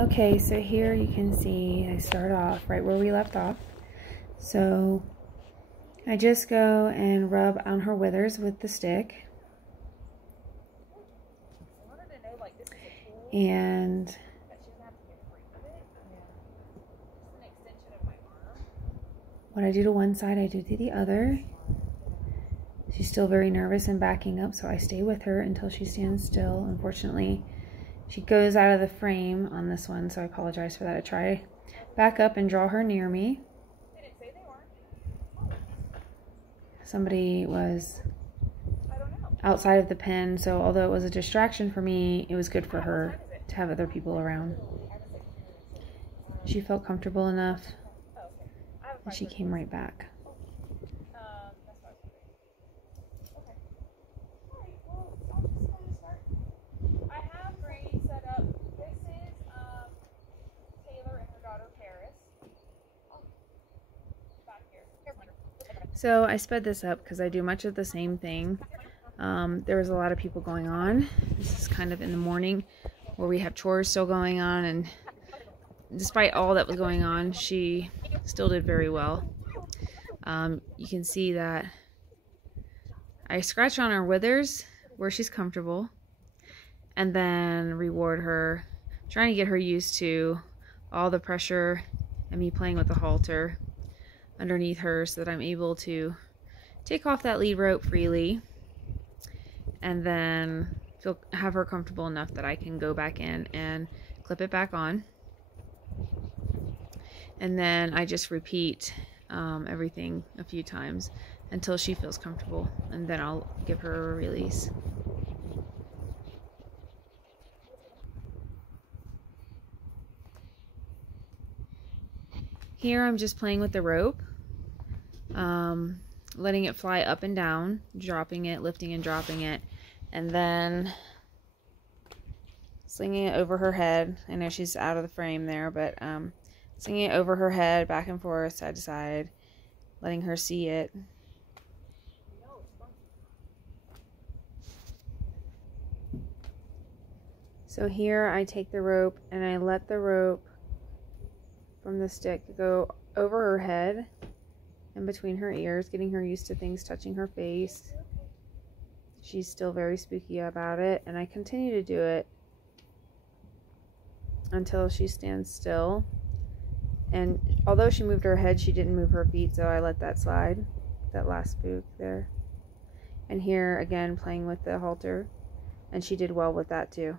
Okay, so here you can see I start off right where we left off. So I just go and rub on her withers with the stick. And what I do to one side, I do to the other. She's still very nervous and backing up, so I stay with her until she stands still. Unfortunately, she goes out of the frame on this one, so I apologize for that. I try back up and draw her near me. Somebody was outside of the pen, so although it was a distraction for me, it was good for her to have other people around. She felt comfortable enough, and she came right back. So I sped this up because I do much of the same thing. There was a lot of people going on. This is kind of in the morning where we have chores still going on, and despite all that was going on, she still did very well. You can see that I scratch on her withers where she's comfortable, and then reward her, trying to get her used to all the pressure and me playing with the halter underneath her so that I'm able to take off that lead rope freely, and then have her comfortable enough that I can go back in and clip it back on. And then I just repeat everything a few times until she feels comfortable, and then I'll give her a release. Here I'm just playing with the rope, letting it fly up and down, dropping it, lifting and dropping it, and then slinging it over her head. I know she's out of the frame there, but slinging it over her head, back and forth, side to side, letting her see it. So here I take the rope and I let the rope from the stick go over her head and between her ears, getting her used to things touching her face. She's still very spooky about it, and I continue to do it until she stands still. And although she moved her head, she didn't move her feet, so I let that slide, that last spook there. And here again, playing with the halter, and she did well with that too.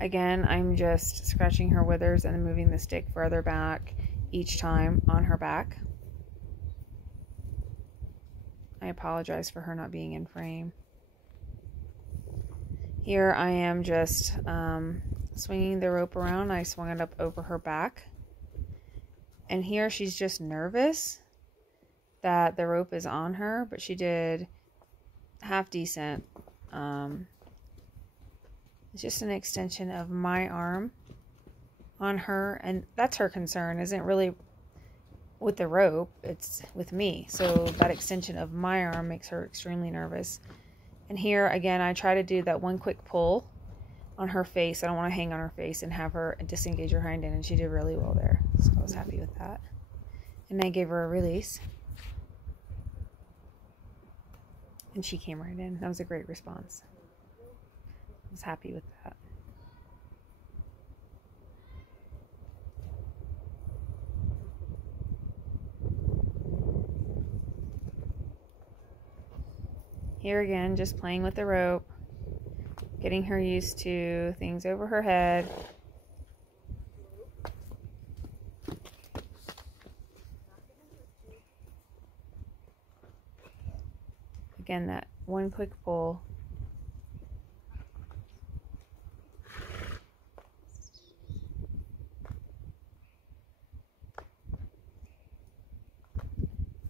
Again, I'm just scratching her withers and moving the stick further back each time on her back. I apologize for her not being in frame. Here I am just swinging the rope around. I swung it up over her back. And here she's just nervous that the rope is on her, but she did half decent. It's just an extension of my arm on her, and that's her concern, isn't really with the rope, it's with me. So that extension of my arm makes her extremely nervous. And here again, I try to do that one quick pull on her face. I don't want to hang on her face and have her disengage her hind end, and she did really well there, so I was happy with that. And I gave her a release, and she came right in. That was a great response. I was happy with that. Here again, just playing with the rope, getting her used to things over her head. Again, that one quick pull.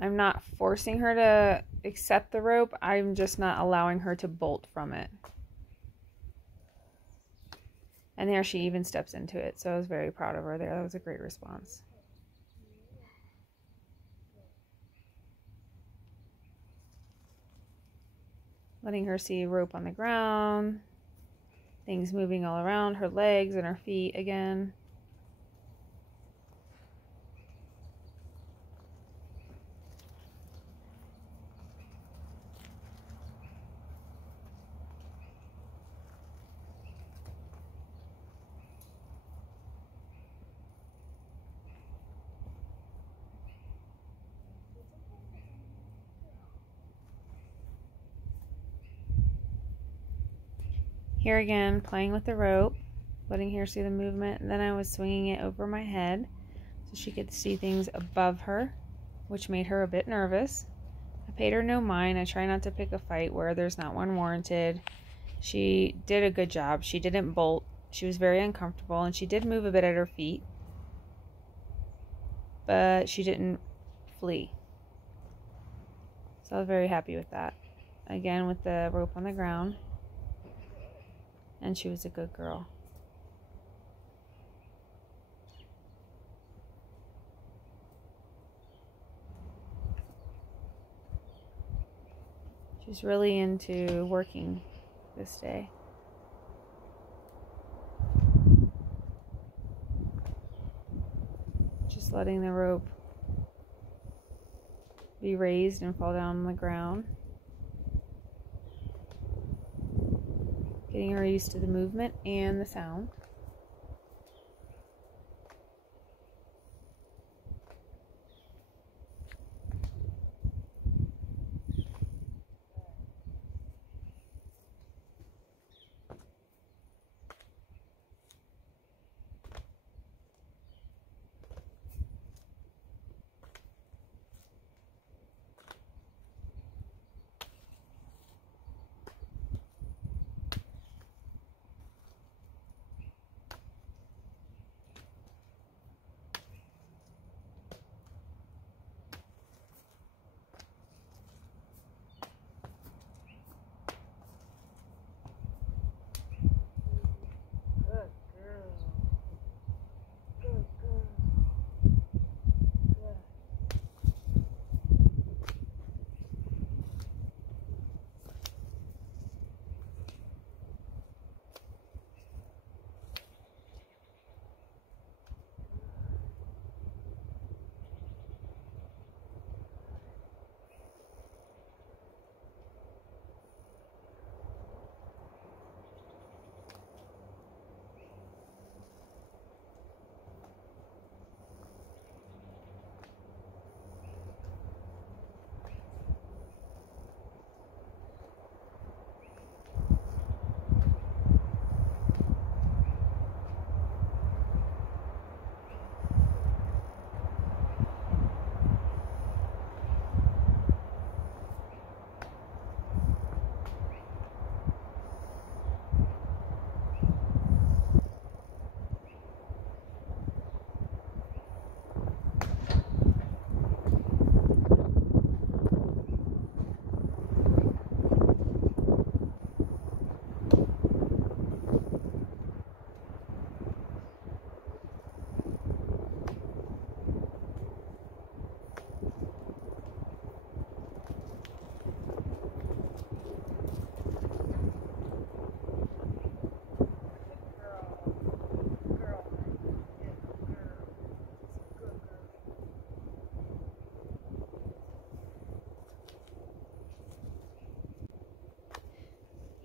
I'm not forcing her to accept the rope. I'm just not allowing her to bolt from it. And there she even steps into it. So I was very proud of her there. That was a great response. Letting her see rope on the ground. Things moving all around her legs and her feet again. Here again, playing with the rope, letting her see the movement, and then I was swinging it over my head so she could see things above her, which made her a bit nervous. I paid her no mind. I try not to pick a fight where there's not one warranted. She did a good job. She didn't bolt. She was very uncomfortable, and she did move a bit at her feet, but she didn't flee. So I was very happy with that. Again, with the rope on the ground. And she was a good girl. She's really into working this day. Just letting the rope be raised and fall down on the ground. Getting her used to the movement and the sound.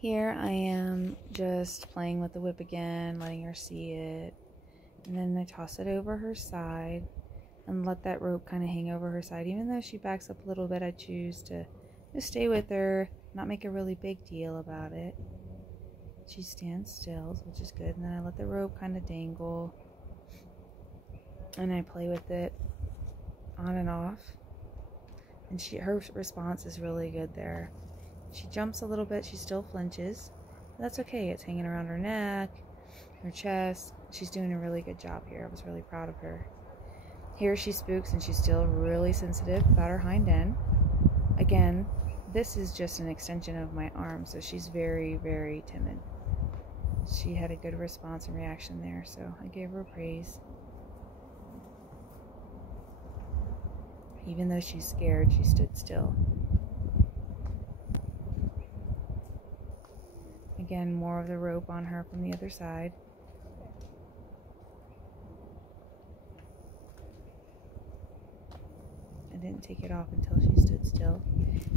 Here I am just playing with the whip again, letting her see it. And then I toss it over her side and let that rope kind of hang over her side. Even though she backs up a little bit, I choose to just stay with her, not make a really big deal about it. She stands still, which is good. And then I let the rope kind of dangle. And I play with it on and off. And her response is really good there. She jumps a little bit, she still flinches. But that's okay, it's hanging around her neck, her chest. She's doing a really good job here. I was really proud of her. Here she spooks and she's still really sensitive about her hind end. Again, this is just an extension of my arm, so she's very, very timid. she had a good response and reaction there, so I gave her praise. Even though she's scared, she stood still. Again, more of the rope on her from the other side. I didn't take it off until she stood still.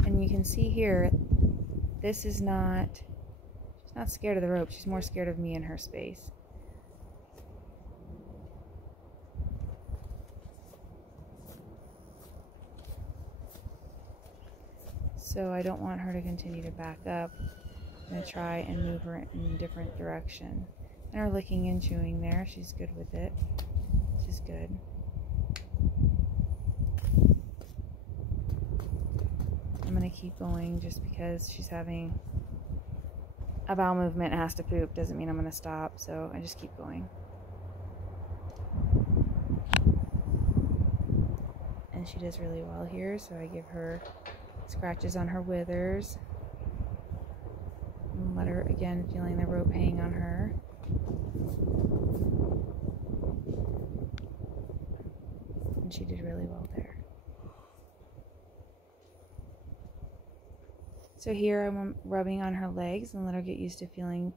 And you can see here, this is not, she's not scared of the rope, she's more scared of me and her space. So I don't want her to continue to back up. I'm going to try and move her in a different direction. And her licking and chewing there, she's good with it. She's good. I'm going to keep going just because she's having a bowel movement and has to poop. Doesn't mean I'm going to stop, so I just keep going. And she does really well here, so I give her scratches on her withers. And let her, again, feeling the rope hang on her. And she did really well there. So here I'm rubbing on her legs and let her get used to feeling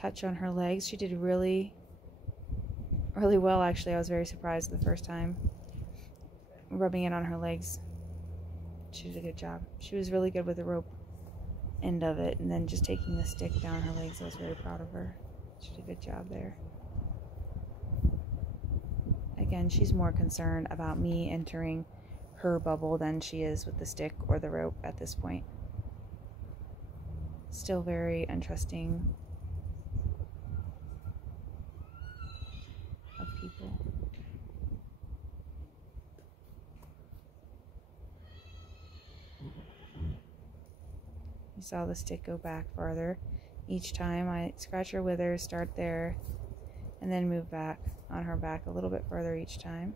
touch on her legs. She did really, really well, actually. I was very surprised the first time rubbing it on her legs. She did a good job. She was really good with the rope end of it, and then just taking the stick down her legs. I was very proud of her. She did a good job there. Again, she's more concerned about me entering her bubble than she is with the stick or the rope at this point. Still very interesting of people. You saw the stick go back farther. Each time I scratch her withers, start there, and then move back on her back a little bit further each time.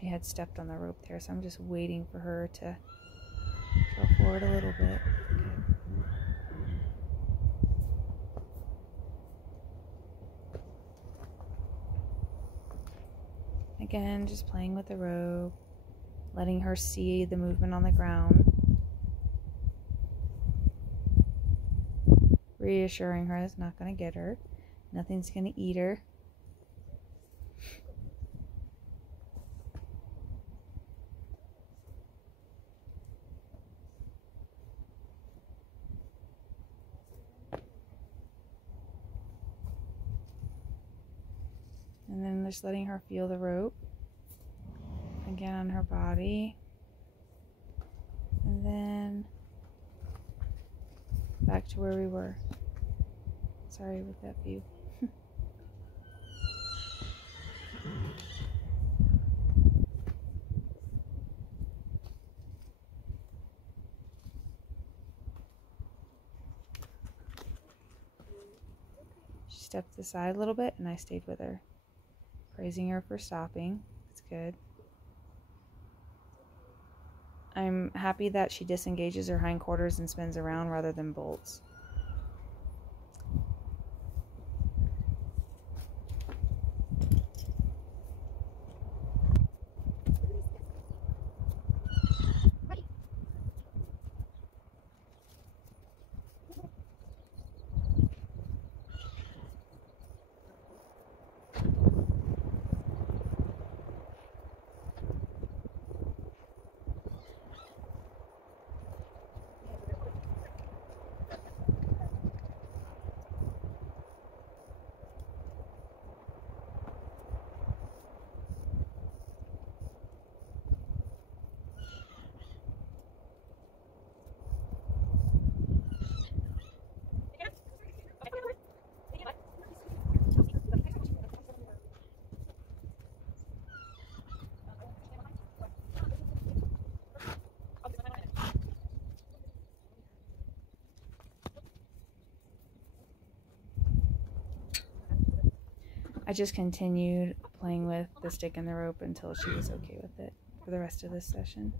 She had stepped on the rope there, so I'm just waiting for her to go forward a little bit. Again, just playing with the rope, letting her see the movement on the ground, reassuring her it's not going to get her, nothing's going to eat her. And then just letting her feel the rope again on her body. And then back to where we were. Sorry with that view. She stepped aside a little bit and I stayed with her. Praising her for stopping. It's good. I'm happy that she disengages her hindquarters and spins around rather than bolts. I just continued playing with the stick and the rope until she was okay with it for the rest of this session.